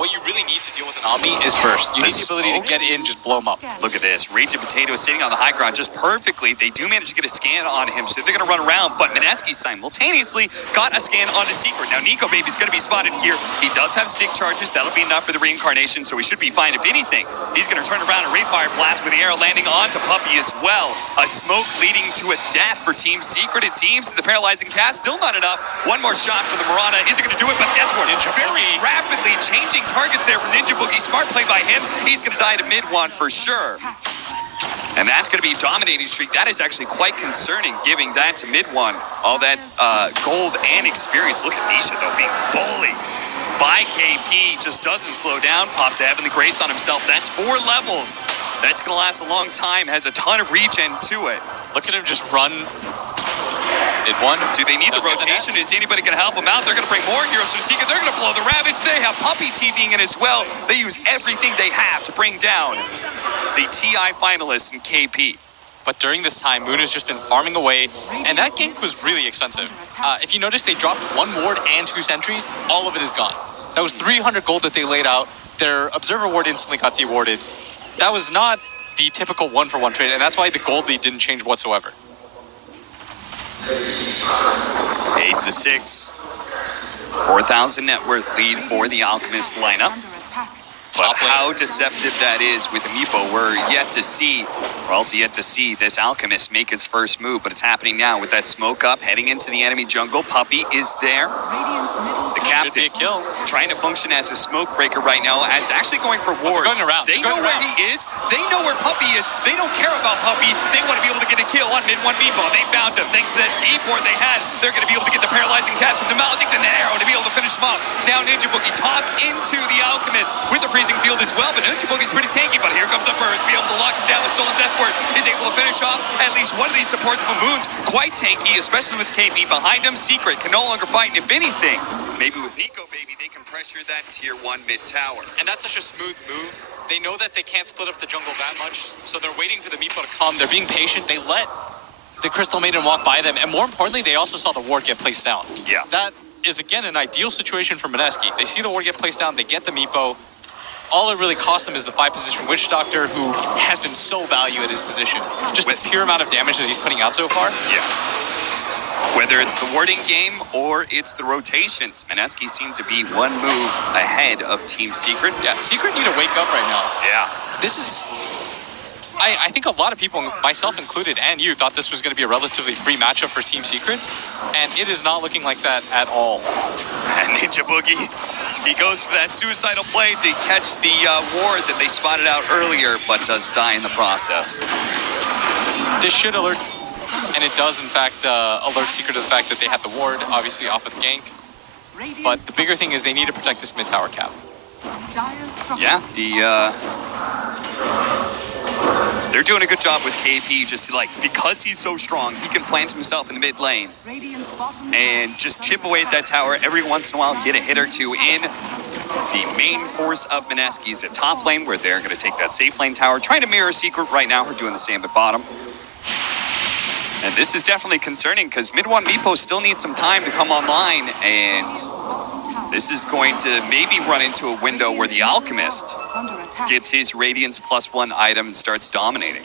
what you really need to deal with an Omni is burst. You need the ability to get in, just blow him up. Look at this. Raging Potato is sitting on the high ground just perfectly. They do manage to get a scan on him, so they're going to run around, but Mineski simultaneously got a scan on the Secret. Now, Nico Baby's going to be spotted here. He does have stick charges. That'll be enough for the reincarnation, so he should be fine. If anything, he's going to turn around and Rayfire Blast with the arrow landing onto Puppey as well. A smoke leading to a death for Team Secret. It seems the paralyzing cast still not enough. One more shot for the Marana. Is it going to do it? But Deathward very rapidly changing targets there from Ninja Boogie. Smart play by him. He's going to die to mid one for sure. And that's going to be dominating streak. That is actually quite concerning, giving that to mid one. All that gold and experience. Look at Nisha, though, being bullied by KP. Just doesn't slow down. Pops a Heavenly Grace on himself. That's 4 levels. That's going to last a long time. Has a ton of regen to it. Look at him just run. Did one. Do they need the rotation? Is anybody going to help them out? They're going to bring more heroes to the Seeker. They're going to blow the Ravage. They have Puppey TVing in as well. They use everything they have to bring down the TI finalists in KP. But during this time, Moon has just been farming away, and that gank was really expensive. If you notice, they dropped 1 ward and 2 sentries. All of it is gone. That was 300 gold that they laid out. Their Observer ward instantly got dewarded. That was not the typical 1-for-1 trade, and that's why the gold lead didn't change whatsoever. 8-6. 4,000 net worth lead for the Alchemist lineup. But how deceptive that is with the Meepo, we're also yet to see this Alchemist make his first move, but it's happening now with that smoke up, heading into the enemy jungle. Puppey is there. The captain trying to function as a smoke breaker right now, as actually going for wards. They know where he is. They know where Puppey is. They don't care about Puppey. They want to be able to get a kill on mid-1 Meepo. They found him. Thanks to that D4 they had, they're going to be able to get the paralyzing cast with the Maledict and an arrow to be able to finish him off. Now Ninja Boogie tossed into the Alchemist with the freezing field as well, but Ninja Boogie's pretty tanky, but here comes the birds, be able to lock him down. The Stolen Deathward is able to finish off at least one of these supports of Moon's quite tanky, especially with KP behind him. Secret can no longer fight, and if anything, maybe with Nico Baby, they can pressure that tier 1 mid tower. And that's such a smooth move. They know that they can't split up the jungle that much, so they're waiting for the Meepo to come. They're being patient. They let the Crystal Maiden walk by them, and more importantly, they also saw the ward get placed down. Yeah. That is, again, an ideal situation for Mineski. They see the ward get placed down, they get the Meepo. All it really costs them is the 5-position Witch Doctor, who has been so valued at his position. Just the pure amount of damage that he's putting out so far. Yeah. Whether it's the warding game or it's the rotations, Mineski seemed to be 1 move ahead of Team Secret. Yeah, Secret need to wake up right now. Yeah. This is... I think a lot of people, myself included, and you, thought this was going to be a relatively free matchup for Team Secret, and it is not looking like that at all. And Ninja Boogie, he goes for that suicidal play to catch the ward that they spotted out earlier, but does die in the process. This should alert, and it does, in fact, alert Secret to the fact that they had the ward, obviously off of the gank. But the bigger thing is they need to protect this mid-tower cap. Yeah, they're doing a good job with KP, just because he's so strong, he can plant himself in the mid lane and just chip away at that tower every once in a while, get a hit or two in. The main force of Mineski's at top lane, where they're going to take that safe lane tower, trying to mirror Secret right now. We're doing the same at bottom. And this is definitely concerning, because mid-1 Meepo still needs some time to come online, and this is going to maybe run into a window where the Alchemist gets his Radiance +1 item and starts dominating.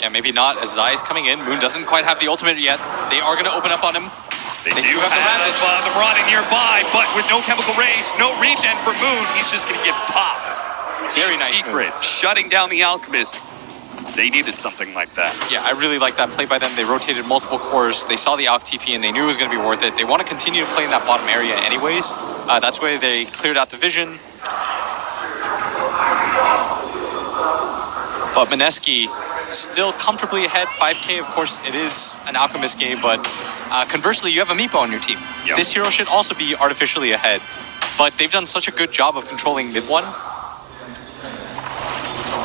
Yeah, maybe not, as Zai's coming in. Moon doesn't quite have the ultimate yet. They are going to open up on him. They do have the Marana nearby, but with no chemical rage, no regen for Moon, he's just going to get popped. Very nice Secret move. Shutting down the Alchemist. They needed something like that. Yeah, I really like that play by them. They rotated multiple cores. They saw the Alch TP, and they knew it was going to be worth it. They want to continue to play in that bottom area anyways. That's why they cleared out the vision. But Mineski still comfortably ahead, 5K. Of course, it is an Alchemist game, but conversely, you have a Meepo on your team. Yep. This hero should also be artificially ahead, but they've done such a good job of controlling mid-1.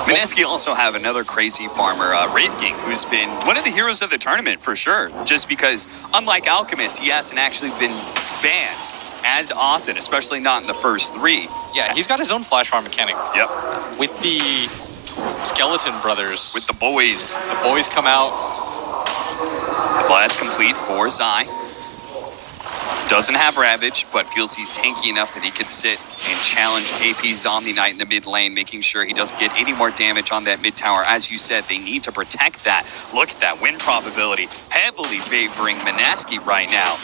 Mineski also have another crazy farmer, Wraith King, who's been one of the heroes of the tournament for sure, just because, unlike Alchemist, he hasn't actually been banned as often, especially not in the first 3. Yeah, he's got his own flash farm mechanic. Yep. With the Skeleton Brothers. With the boys. The boys come out. The Vlad's complete for Zai. Doesn't have Ravage, but feels he's tanky enough that he could sit and challenge KP's Omni Knight in the mid lane, making sure he doesn't get any more damage on that mid tower. As you said, they need to protect that. Look at that win probability, heavily favoring Mineski right now.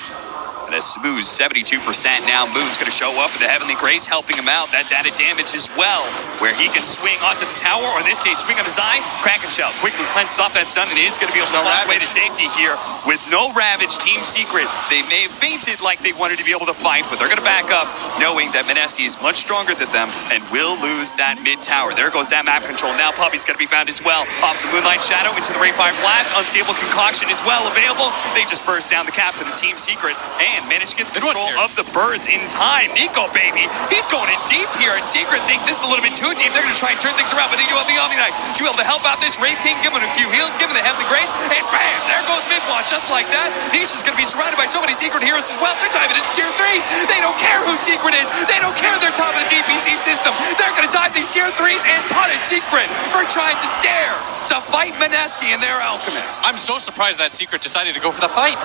And a smooth 72% now. Moon's going to show up with the Heavenly Grace helping him out. That's added damage as well, where he can swing onto the tower, or in this case, swing on his eye. Kraken Shell quickly cleanses off that stun, and he is going to be able to find a way to safety here. With no Ravage, Team Secret, they may have fainted like they wanted to be able to fight, but they're going to back up, knowing that Mineski is much stronger than them and will lose that mid tower. There goes that map control. Now Puppy's going to be found as well. Off the Moonlight Shadow into the Rayfire Blast. Unstable Concoction as well available. They just burst down the captain of Team Secret and manage to get the control of the birds in time. Nico, baby, he's going in deep here, and Secret think this is a little bit too deep. They're going to try and turn things around, but they do have the Omni Knight to be able to help out this Wraith King, give him a few heals, give him the Heavenly Grace, and bam, there goes Midwatch, just like that. Nisha's going to be surrounded by so many Secret heroes as well. They're diving into tier 3s. They don't care who Secret is. They don't care they're top of the DPC system. They're going to dive these tier 3s and punish Secret for trying to dare to fight Mineski and their alchemists. I'm so surprised that Secret decided to go for the fight.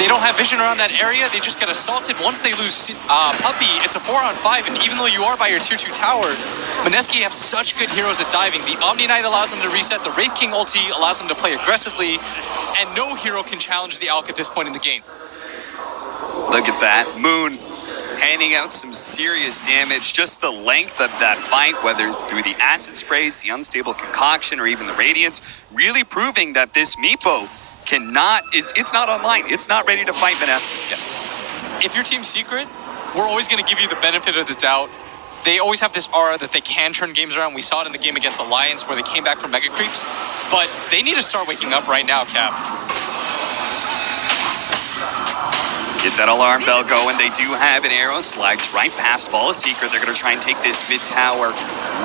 They don't have vision around that area. They just get assaulted. Once they lose Puppy, it's a 4-on-5, and even though you are by your tier 2 tower, Mineski have such good heroes at diving. The Omni Knight allows them to reset. The Wraith King ulti allows them to play aggressively, and no hero can challenge the Alk at this point in the game. Look at that. Moon handing out some serious damage. Just the length of that fight, whether through the acid sprays, the unstable concoction, or even the radiance, really proving that this Meepo cannot, it's not online. It's not ready to fight Mineski. Yeah. If you're Team Secret, we're always going to give you the benefit of the doubt. They always have this aura that they can turn games around. We saw it in the game against Alliance where they came back from Mega Creeps. But they need to start waking up right now, Cap. Get that alarm bell going. They do have an arrow. Slides right past Ball of Secret. They're going to try and take this mid tower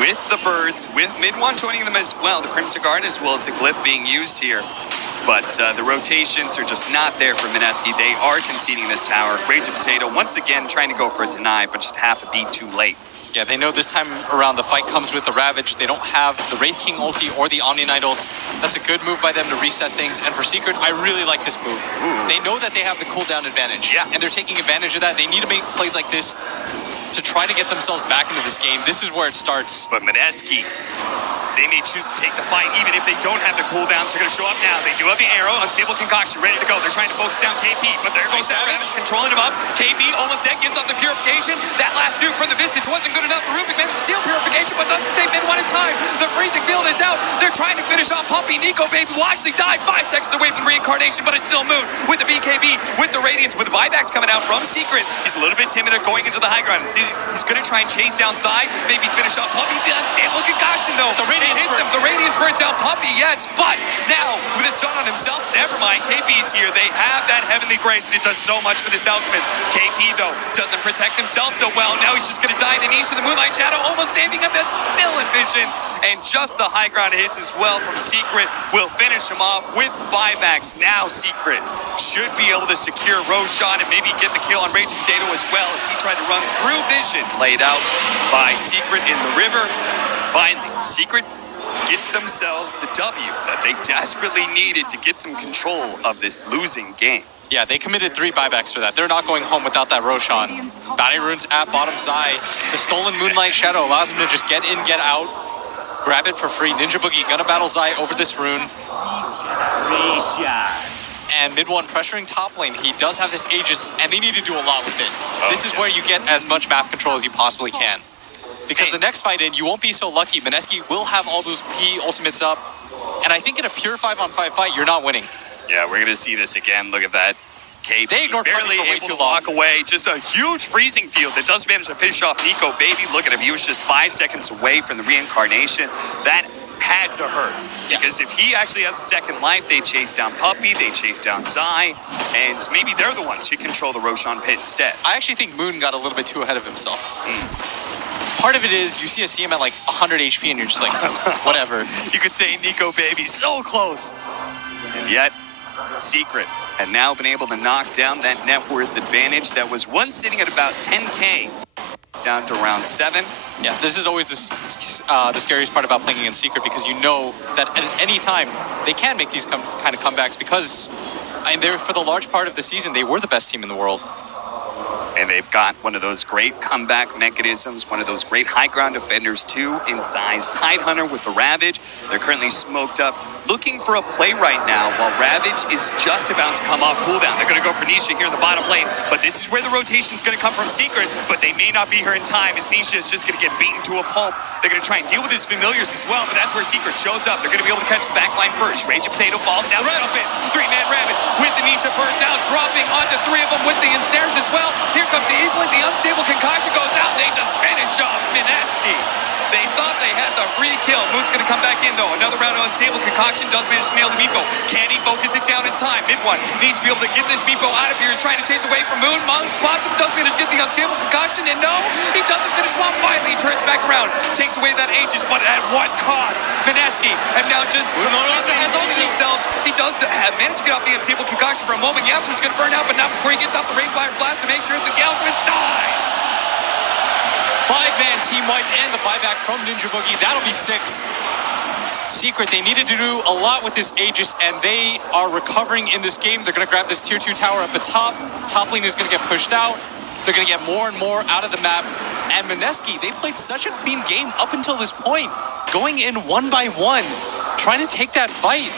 with the birds, with mid one joining them as well. The Crimson Guard as well as the Glyph being used here. But the rotations are just not there for Mineski. They are conceding this tower. Rage of Potato once again trying to go for a deny, but just half a beat too late. Yeah, they know this time around the fight comes with the Ravage. They don't have the Wraith King ulti or the Omni Knight ult. That's a good move by them to reset things. And for Secret, I really like this move. Ooh. They know that they have the cooldown advantage. Yeah. And they're taking advantage of that. They need to make plays like this to try to get themselves back into this game. This is where it starts. But Mineski, they may choose to take the fight even if they don't have the cooldowns. They're going to show up now. They do have the arrow. Unstable Concoction ready to go. They're trying to focus down KP, but there goes that Ravage controlling him up. KP almost dead, gets off the Purification. That last nuke from the Vistage wasn't good enough. The Rubik managed to steal Purification, but doesn't save mid one in time. The Freezing Field is out. They're trying to finish off Puppy. Nico, baby, will actually die 5 seconds away from the reincarnation, but it's still Moon with the BKB, with the Radiance, with the buybacks coming out from Secret. He's a little bit timid going into the high ground. He's going to try and chase down side, maybe finish off Puppy. The Unstable Concoction, though. The Radiance hits him. The Radiance burns down Puppy, yes, but now with a stun on himself, never mind. KP's here. They have that Heavenly Grace, and it does so much for this Alchemist. KP, though, doesn't protect himself so well. Now he's just going to die in the niche of the Moonlight Shadow, almost saving him. That's still in vision, and just the high ground hits as well from Secret will finish him off with buybacks. Now Secret should be able to secure Roshan and maybe get the kill on Rage of Potato as well as he tried to run through vision. Played out by Secret in the river. Finally, Secret gets themselves the W that they desperately needed to get some control of this losing game. Yeah, they committed 3 buybacks for that. They're not going home without that Roshan. Bounty Runes at bottom side. The stolen Moonlight Shadow allows him to just get in, get out, grab it for free. Ninja Boogie gonna battle Zai over this rune. And mid one pressuring top lane. He does have this Aegis, and they need to do a lot with it. This is where you get as much map control as you possibly can. Because the next fight in, you won't be so lucky. Mineski will have all those P ultimates up. And I think in a pure 5-on-5 fight, you're not winning. Yeah, we're going to see this again. Look at that. KP they ignored barely for way able too to walk away. Just a huge freezing field that does manage to finish off Nico, baby. Look at him. He was just 5 seconds away from the reincarnation. That had to hurt. Because if he actually has a second life, they chase down Puppy, they chase down Zai, and maybe they're the ones who control the Roshan pit instead. I actually think Moon got a little bit too ahead of himself. Part of it is you see a CM at like 100 HP and you're just like, whatever. You could say Nico, baby, so close. And yet, Secret had now been able to knock down that net worth advantage that was once sitting at about 10K, down to around 7. Yeah, this is always the scariest part about playing against Secret, because you know that at any time they can make these kind of comebacks, because And they were, for the large part of the season, they were the best team in the world. And they've got one of those great comeback mechanisms, one of those great high ground defenders too, in size. Tidehunter with the Ravage. They're currently smoked up, looking for a play right now, while Ravage is just about to come off cooldown. They're going to go for Nisha here in the bottom lane, but this is where the rotation's going to come from Secret, but they may not be here in time as Nisha is just going to get beaten to a pulp. They're going to try and deal with his familiars as well, but that's where Secret shows up. They're going to be able to catch the back line first. Rage of Potato falls down, jump in. Three-man Ravage with the Nisha burnt out, dropping onto three of them with the ensnares as well. Here comes the Evelyn, the unstable concoction goes out, they just finish off Mineski. They thought they had the free kill. Moon's going to come back in, though. Another round of unstable concoction does manage to nail the Meepo. Can he focus it down in time? Mid one needs to be able to get this Meepo out of here. He's trying to chase away from Moon. Monk spots him, does manage to get the unstable concoction, and no, he doesn't finish one. Finally, he turns back around, takes away that Aegis, but at what cost? Mineski have now just himself. He does have managed to get off the unstable concoction for a moment. Yapster's going to burn out, but not before he gets off the Rainfire Blast to make sure that the Alchemist dies. Five-man team wipe and the buyback from Ninja Boogie. That'll be 6. Secret, they needed to do a lot with this Aegis, and they are recovering in this game. They're going to grab this tier 2 tower up the top. Top lane is going to get pushed out. They're going to get more and more out of the map. And Mineski, they played such a clean game up until this point, going in 1 by 1, trying to take that fight.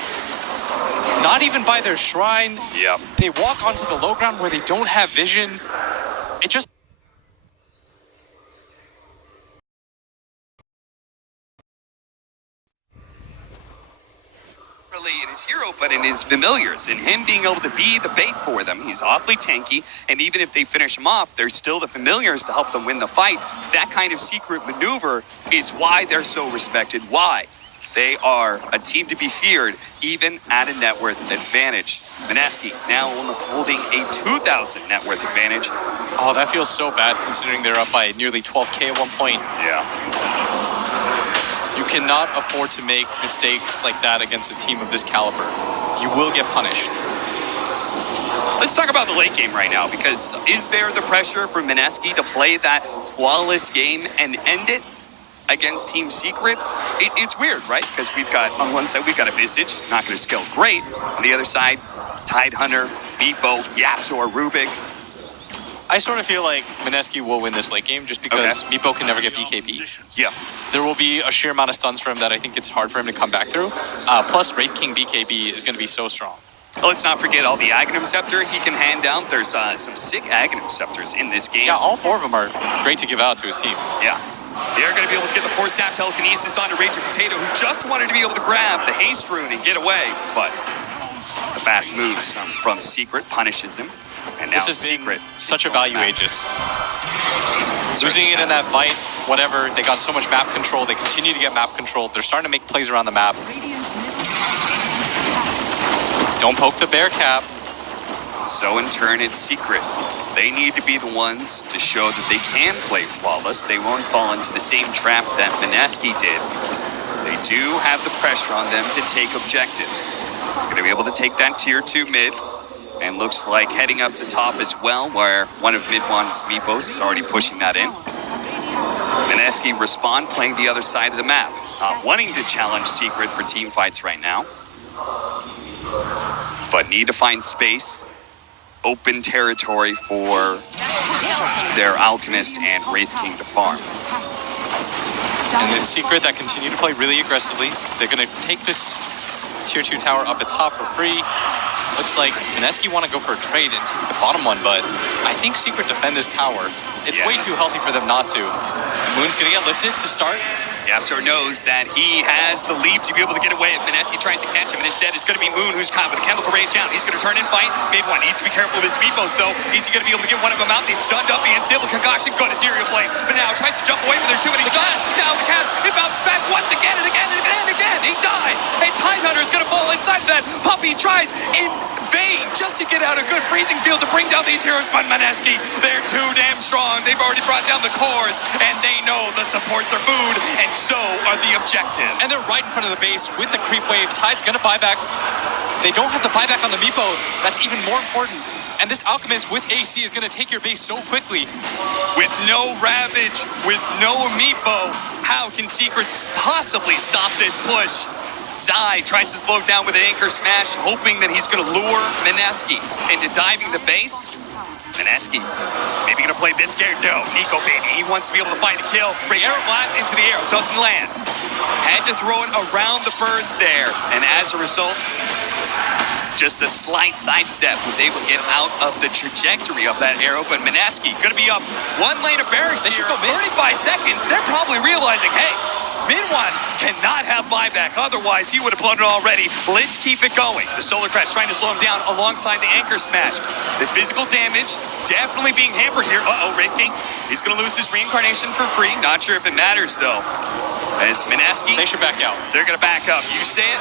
Not even by their shrine. Yep. They walk onto the low ground where they don't have vision. It just... in his hero, but in his familiars, and him being able to be the bait for them. He's awfully tanky, and even if they finish him off, there's still the familiars to help them win the fight. That kind of secret maneuver is why they're so respected, why they are a team to be feared, even at a net worth advantage. Mineski now only holding a 2,000 net worth advantage. Oh, that feels so bad considering they're up by nearly 12K at one point. Yeah. You cannot afford to make mistakes like that against a team of this caliber. You will get punished. Let's talk about the late game right now, because is there the pressure for Mineski to play that flawless game and end it against Team Secret? It's weird, right? Because we've got, on one side, we've got a Visage, not going to scale great. On the other side, Tidehunter, Meepo, Yaps, or Rubik. I sort of feel like Mineski will win this late game just because Meepo can never get BKB. Yeah. There will be a sheer amount of stuns for him that I think it's hard for him to come back through. Plus, Wraith King BKB is going to be so strong. Let's not forget all the Aghanim Scepter he can hand down. There's some sick Aghanim Scepters in this game. Yeah, all 4 of them are great to give out to his team. Yeah. They're going to be able to get the 4-stat telekinesis onto Rage of Potato, who just wanted to be able to grab the Haste Rune and get away. But the fast moves from Secret punishes him. And now this has Secret been such a value Aegis. Losing it in that fight, whatever, they got so much map control. They continue to get map control. They're starting to make plays around the map. Don't poke the bear cap. So in turn, it's Secret. They need to be the ones to show that they can play flawless. They won't fall into the same trap that Mineski did. They do have the pressure on them to take objectives. They're going to be able to take that tier 2 mid. And looks like heading up to top as well, where one of mid-one's Meepos is already pushing that in. Mineski respond, playing the other side of the map. Not wanting to challenge Secret for team fights right now. But need to find space, open territory for their Alchemist and Wraith King to farm. And it's Secret that continue to play really aggressively. They're going to take this tier 2 tower up at top for free. Looks like Mineski want to go for a trade and take the bottom one, but I think Secret defend this tower. It's way too healthy for them not to. Moon's going to get lifted to start. Yapster knows that he has the leap to be able to get away if Mineski tries to catch him, and instead it's going to be Moon who's caught with a chemical rage down. He's going to turn and fight. Mid-one needs to be careful with his Meepos, though. Is he going to be able to get one of them out? He's stunned up the unstable concoction. Good ethereal play, but now tries to jump away, but there's too many stuns. Now the cast, it bounces back once again and again and again and again. He dies. And Tidehunter is going to fall inside that. Puppy tries in vain just to get out a good freezing field to bring down these heroes, but Mineski, they're too damn strong. They've already brought down the cores, and they know the supports are food, and so are the objectives. And they're right in front of the base with the creep wave. Tide's gonna buy back. They don't have to buy back on the Meepo. That's even more important. And this Alchemist with AC is gonna take your base so quickly. With no Ravage, with no Meepo, how can Secret possibly stop this push? Zai tries to slow down with an anchor smash, hoping that he's going to lure Mineski into diving the base. Mineski, maybe going to play a bit scared? No, Nico, baby. He wants to be able to find a kill. Bring arrow blast into the arrow. Doesn't land. Had to throw it around the birds there. And as a result, just a slight sidestep, was able to get out of the trajectory of that arrow. But Mineski going to be up one lane of barracks here. 35 seconds. They're probably realizing, hey, Mid-1 cannot have buyback, otherwise he would have blown it already. Let's keep it going. The Solar Crash trying to slow him down alongside the Anchor Smash. The physical damage definitely being hampered here. Uh-oh, Wraith King. He's going to lose his reincarnation for free. Not sure if it matters, though. As Mineski, They should back out. they're going to back up. You say it,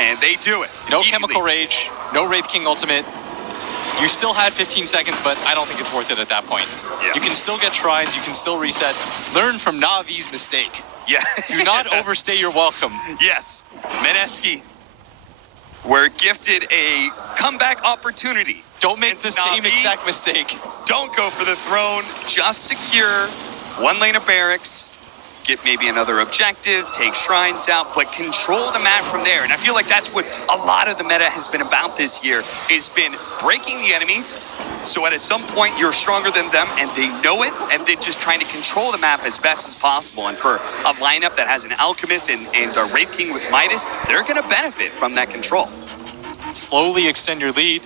and they do it. No immediately. Chemical Rage, no Wraith King ultimate. You still had 15 seconds, but I don't think it's worth it at that point. Yeah. You can still get shrines, you can still reset. Learn from Navi's mistake. Yeah. Do not overstay your welcome. Yes, Mineski were gifted a comeback opportunity. Don't make It's the same Navi. exact mistake. Don't go for the throne. Just secure one lane of barracks. Get maybe another objective, take shrines out, but control the map from there. And I feel like that's what a lot of the meta has been about this year, has been breaking the enemy. So at some point you're stronger than them and they know it, and then just trying to control the map as best as possible. And for a lineup that has an Alchemist and a Wraith King with Midas, they're going to benefit from that control. Slowly extend your lead.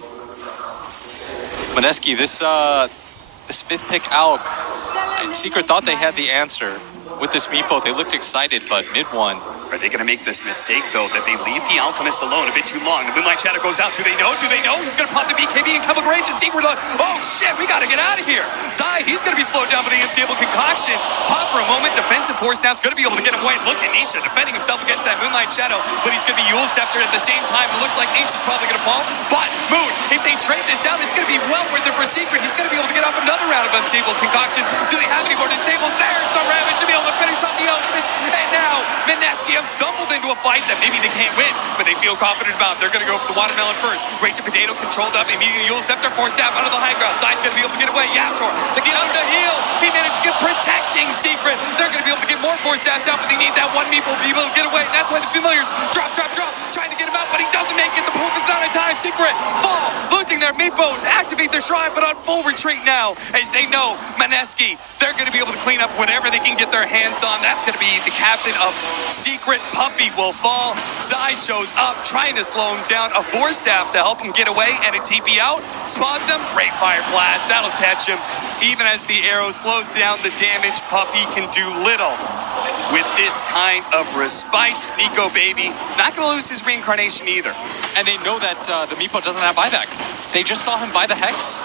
Mineski, this fifth pick Alk, Secret thought they had the answer. With this Meepo, they looked excited, but Mid-1. Are they going to make this mistake, though, that they leave the Alchemist alone a bit too long? The Moonlight Shadow goes out. Do they know? Do they know? He's going to pop the BKB and Chemical Rage, and Secret like, oh, shit, we got to get out of here. Zai, he's going to be slowed down by the Unstable Concoction. Pop for a moment. Defensive force down's going to be able to get him away. Look at Nisha defending himself against that Moonlight Shadow, but he's going to be Yule Scepter at the same time. It looks like Nisha's probably going to fall, but Moon, if they trade this out, it's going to be well worth it for Secret. He's going to be able to get off another round of Unstable Concoction. Do they have any more disables? There's the Ravage to be able to finish off the Alchemist, and now Mineski have stumbled into a fight that maybe they can't win, but they feel confident about. They're going to go for the Watermelon first. Rage of Potato controlled up. Immediately Yule Scepter forced out onto the high ground. Zai's going to be able to get away. Yashor to get under the heel. He managed to get protecting Secret. They're going to be able to get more force stabs out, but they need that one Meeple to be able to get away. That's why the Familiars drop, trying to get him out, but he doesn't make it. The proof is not in time. Secret fall, losing their Meeple to activate their shrine, but on full retreat now, as they know Mineski, they're going to be able to clean up whatever they can get their hands on. That's going to be the captain of Secret. Puppy will fall. Zai shows up, trying to slow him down. A force staff to help him get away, and a TP out. Spawns him. Great fire blast. That'll catch him. Even as the arrow slows down the damage, Puppy can do little with this kind of respite. Nico, baby, not going to lose his reincarnation either. And they know that the Meepo doesn't have buyback. They just saw him buy the Hex.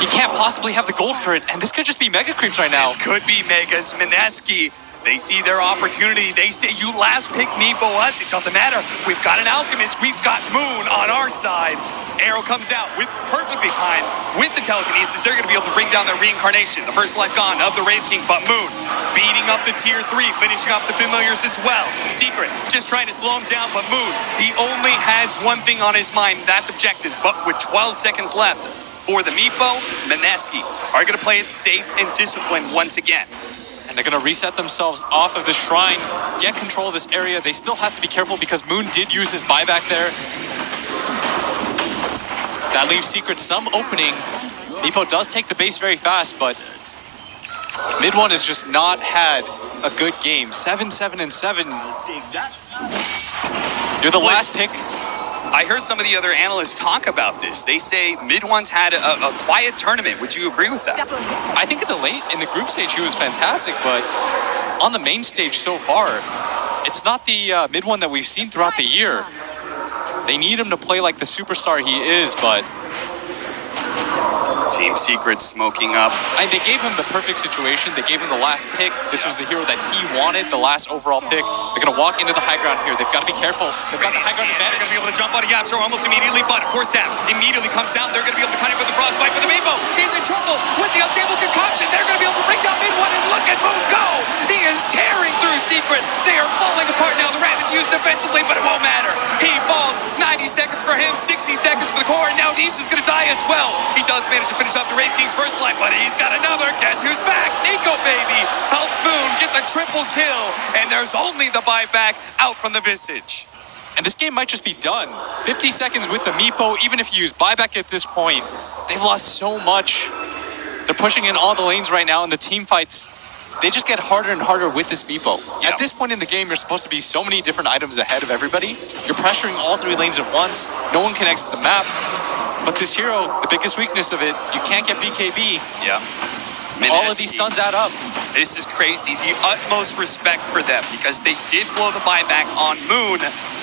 He can't possibly have the gold for it, and this could just be Mega Creeps right now. This could be Megas. Mineski, they see their opportunity. They say, you last pick Meepo us. It doesn't matter. We've got an Alchemist. We've got Moon on our side. Arrow comes out with perfectly timed with the telekinesis. They're going to be able to bring down their reincarnation. The first life gone of the Wraith King, but Moon beating up the tier 3, finishing off the Familiars as well. Secret just trying to slow him down, but Moon, he only has one thing on his mind. That's objective. But with 12 seconds left for the Meepo, Mineski are going to play it safe and disciplined once again. And they're going to reset themselves off of the shrine, get control of this area. They still have to be careful because Moon did use his buyback there. That leaves Secret some opening. Meepo does take the base very fast, but Mid-1 has just not had a good game. 7-7-7. You're the last pick. I heard some of the other analysts talk about this. They say Mid-1's had a quiet tournament. Would you agree with that? I think in the group stage he was fantastic, but on the main stage so far, it's not the Mid-1 that we've seen throughout the year. They need him to play like the superstar he is, but Team Secret smoking up. they gave him the perfect situation. They gave him the last pick. This was the hero that he wanted, the last overall pick. They're going to walk into the high ground here. They've got to be careful. They've got the high ground advantage. They're going to be able to jump on a Yapster almost immediately, but Force Staff immediately comes out. They're going to be able to cut him with the frostbite for the Meepo. He's in trouble with the Unstable Concoction. They're going to be able to bring down Mid-1, and look at Moon go. He is tearing through Secret. They are falling apart now. The Ravage used defensively, but it won't matter. He falls. 90 seconds for him, 60 seconds for the core, and now Nisha's gonna die as well. He does manage to finish off the Wraith King's first life, but he's got another. Guess who's back? Nico, baby, helps Moon get the triple kill, and there's only the buyback out from the Visage. And this game might just be done. 50 seconds with the Meepo, even if you use buyback at this point, they've lost so much. They're pushing in all the lanes right now, and the team fights, they just get harder and harder with this Meepo. Yeah. At this point in the game, you're supposed to be so many different items ahead of everybody. You're pressuring all 3 lanes at once. No one can exit the map. But this hero, the biggest weakness of it, you can't get BKB. Yeah. All of these stuns add up. This is crazy. The utmost respect for them because they did blow the buyback on Moon.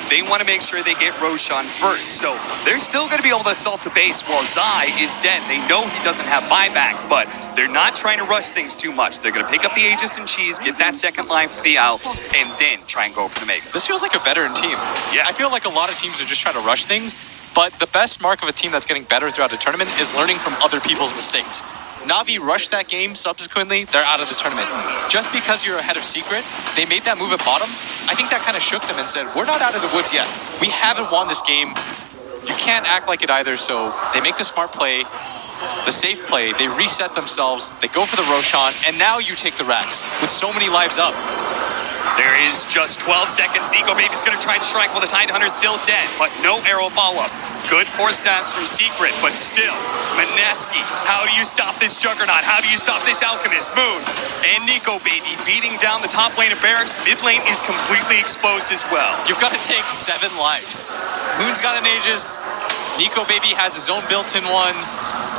They want to make sure they get Roshan first. So they're still going to be able to assault the base while Zai is dead. They know he doesn't have buyback, but they're not trying to rush things too much. They're going to pick up the Aegis and Cheese, get that second line for the Owl, and then try and go for the Mega. This feels like a veteran team. Yeah. I feel like a lot of teams are just trying to rush things, but the best mark of a team that's getting better throughout a tournament is learning from other people's mistakes. Na'Vi rushed that game, subsequently, they're out of the tournament. Just because you're ahead of Secret, they made that move at bottom. I think that kind of shook them and said, we're not out of the woods yet. We haven't won this game. You can't act like it either, so they make the smart play, the safe play, they reset themselves, they go for the Roshan, and now you take the racks with so many lives up. There is just 12 seconds. Nico Baby's going to try and strike while the Tidehunter's still dead, but no arrow follow-up. Good 4 stabs from Secret, but still, Mineski, how do you stop this Juggernaut? How do you stop this Alchemist? Moon and Nico Baby beating down the top lane of Barracks. Mid lane is completely exposed as well. You've got to take 7 lives. Moon's got an Aegis. Nico Baby has his own built-in one.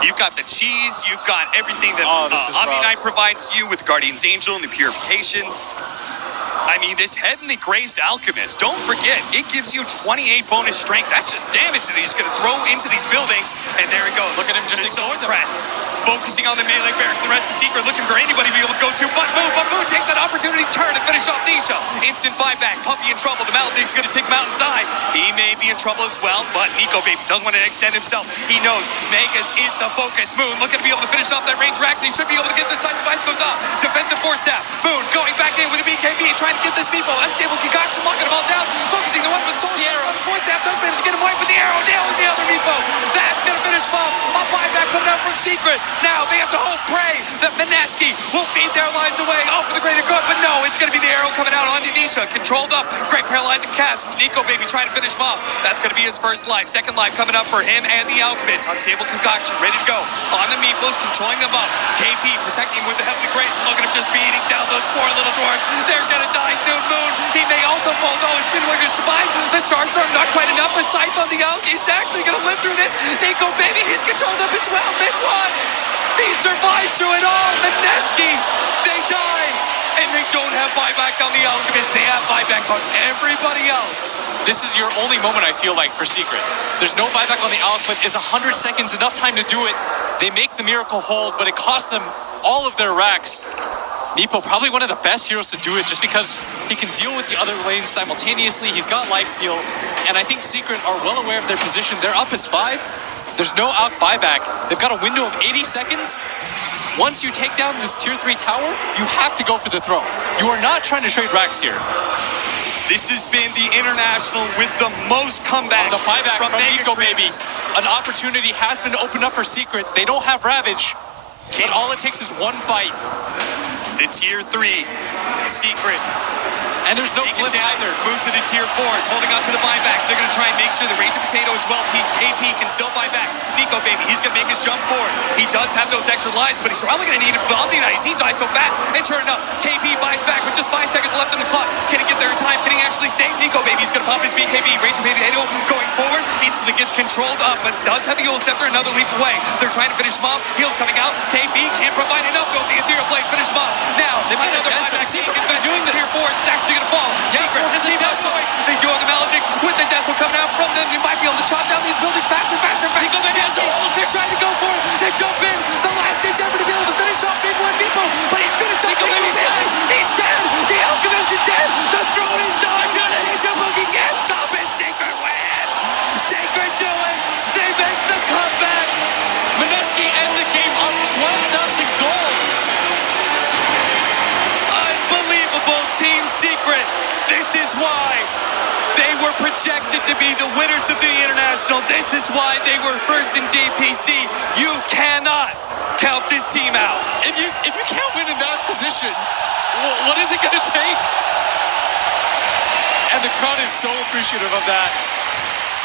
You've got the cheese. You've got everything that Omni Knight provides you with Guardian's Angel and the Purifications. I mean, this Heavenly Graced Alchemist, don't forget, it gives you 28 bonus strength. That's just damage that he's going to throw into these buildings. And there he goes. Look at him just so impressed. Focusing on the melee barracks, the rest of Secret looking for anybody to be able to go to. But Moon takes that opportunity to turn and finish off Nisha. Instant buyback. Puppy in trouble. The Maledict's going to take him out inside. He may be in trouble as well, but Nico Baby doesn't want to extend himself. He knows Megas is the focus. Moon looking to be able to finish off that range racks. He should be able to get this side. Device goes up. Defensive 4-step. Moon going back in with a BKB, trying to get this Meepo. Unstable concoction, locking them all down. Focusing the one with the soul. The arrow. 4-step does manage to get him away with the arrow. Nailing the other Meepo. That's going to finish off. A buyback coming out from Secret. Now they have to hope, pray that Mineski will feed their lives away. Oh, for the greater good. But no, it's going to be the arrow coming out on Nisha. Controlled up. Great paralyzing cast. Nico Baby trying to finish him off. That's going to be his first life. Second life coming up for him and the Alchemist. Unstable concoction. Ready to go. On the Meepos, controlling them up. KP protecting him with the Heavenly Grace. Look at him just beating down those poor little dwarves. They're going to die soon. Moon. He may also fall, though. He's been going to survive. The Starstorm, not quite enough. The Scythe on the Elk is actually going to live through this. Nico Baby, he's controlled up as well. Mid-1. He survives through it all. Mineski, they die. And they don't have buyback on the Alchemist. They have buyback on everybody else. This is your only moment, I feel like, for Secret. There's no buyback on the Alchemist. Is 100 seconds enough time to do it? They make the miracle hold, but it costs them all of their racks. Meepo, probably one of the best heroes to do it just because he can deal with the other lanes simultaneously. He's got lifesteal, and I think Secret are well aware of their position. They're up as 5. There's no out buyback. They've got a window of 80 seconds. Once you take down this tier 3 tower, you have to go for the throw. You are not trying to trade racks here. This has been the International with the most comebacks. The buyback from Nico Baby. An opportunity has been opened up for Secret. They don't have Ravage, but all it takes is one fight. The tier 3, Secret. And there's no flip either. Move to the tier 4s, holding on to the buybacks. They're going to try and make sure the range of potato as well. KP can still buy back. Nico Baby, he's going to make his jump forward. He does have those extra lives, but he's probably going to need it for the Omni Knight. He dies so fast. And sure enough, KP buys back with just 5 seconds left in the clock. Can he get there in time? Can he actually save Nico Baby? He's going to pop his BKB. Range of potato going forward. Instantly gets controlled up, but does have the Ult Scepter another leap away. They're trying to finish him off. Heals coming out. KP can't provide enough. Go with the Ethereal Blade. Finish him off. Now, they might have another Secret doing this. Tier 4 is actually going to fall. They do have the Maledict with the Dazzle coming out from them. They might be able to chop down these buildings faster. They're trying to go for it. They jump in. The last ditch effort to be able to finish off Big One Meepo, but he's finished off. He's dead. He's dead. The Alchemist is dead. The throne is done. He can't stop it. Secret win. Secret do it. They make the comeback. Mineski end the game up 12-0 goal. Unbelievable Team Secret. This is why they were projected to be the winners of the International. International. This is why they were first in DPC. You cannot count this team out. If you can't win in that position, what is it going to take? And the crowd is so appreciative of that.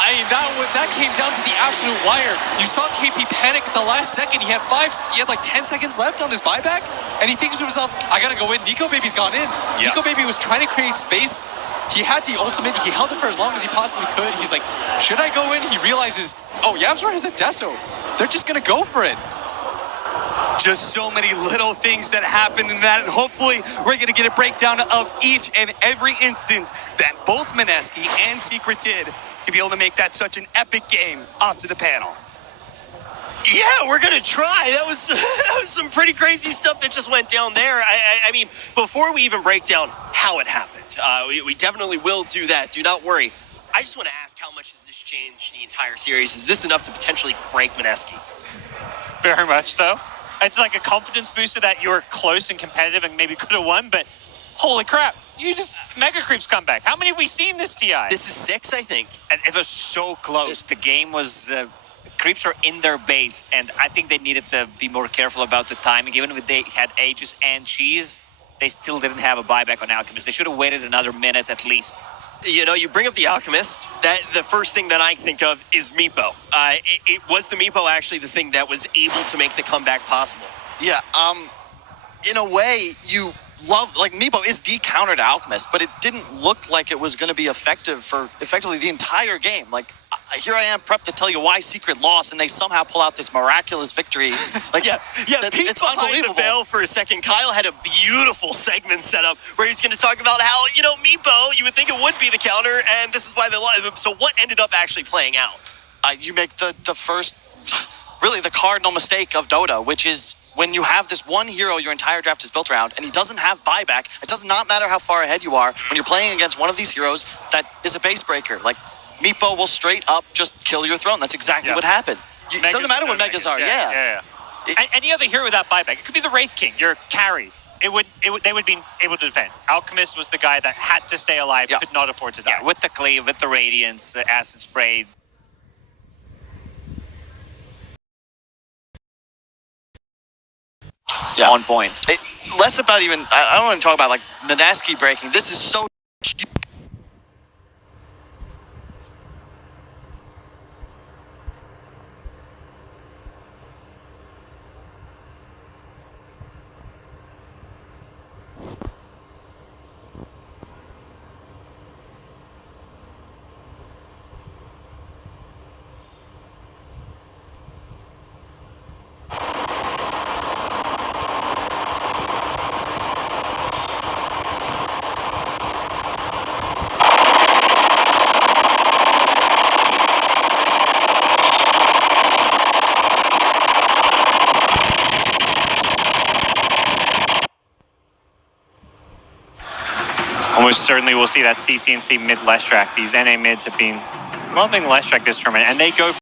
I mean, that came down to the absolute wire. You saw KP panic at the last second. He had like 10 seconds left on his buyback, and he thinks to himself, I gotta go in. Nico Baby's gone in. Yeah. Nico Baby was trying to create space. He had the ultimate. He held it for as long as he possibly could. He's like, should I go in? He realizes, oh, Yabzor has a Deso. They're just gonna go for it. Just so many little things that happened in that, and hopefully we're going to get a breakdown of each and every instance that both Mineski and Secret did to be able to make that such an epic game off to the panel. Yeah, we're gonna try. That was some pretty crazy stuff that just went down there. I mean, before we even break down how it happened, we definitely will do that. Do not worry. I just want to ask, how much has this changed the entire series? Is this enough to potentially break Mineski? Very much so. It's like a confidence booster that you're close and competitive and maybe could have won, but holy crap, you just Mega Creeps come back. How many have we seen this TI? This is 6, I think. And it was so close. The game was, Creeps are in their base, and I think they needed to be more careful about the timing. Even if they had Aegis and Cheese, they still didn't have a buyback on Alchemist. They should have waited another minute at least. You know, you bring up the Alchemist, that the first thing that I think of is Meepo. It was the Meepo actually the thing that was able to make the comeback possible. Yeah, in a way, you love, like, Meepo is the counter to Alchemist, but it didn't look like it was going to be effective for effectively the entire game. Like, here I am prepped to tell you why Secret lost, and they somehow pull out this miraculous victory. Like, Yeah, peek it's behind the unbelievable. veil for a second. Kyle had a beautiful segment set up where he's going to talk about how, you know, Meepo, you would think it would be the counter, and this is why they lost. So what ended up actually playing out? You make the first, really the cardinal mistake of Dota, which is when you have this one hero your entire draft is built around, and he doesn't have buyback. It does not matter how far ahead you are when you're playing against one of these heroes that is a base breaker. Like, Meepo will straight up just kill your throne. That's exactly what happened. It doesn't matter what Megas are. Yeah. Any other hero without buyback, it could be the Wraith King, your carry. They would be able to defend. Alchemist was the guy that had to stay alive, could not afford to die. Yeah, with the cleave, with the Radiance, Acid Spray. Yeah. On point. Less about even, I don't want to talk about, like, Mineski breaking. This is so Almost certainly we'll see that CCNC mid Leshrac. These NA mids have been loving Leshrac this tournament, and they go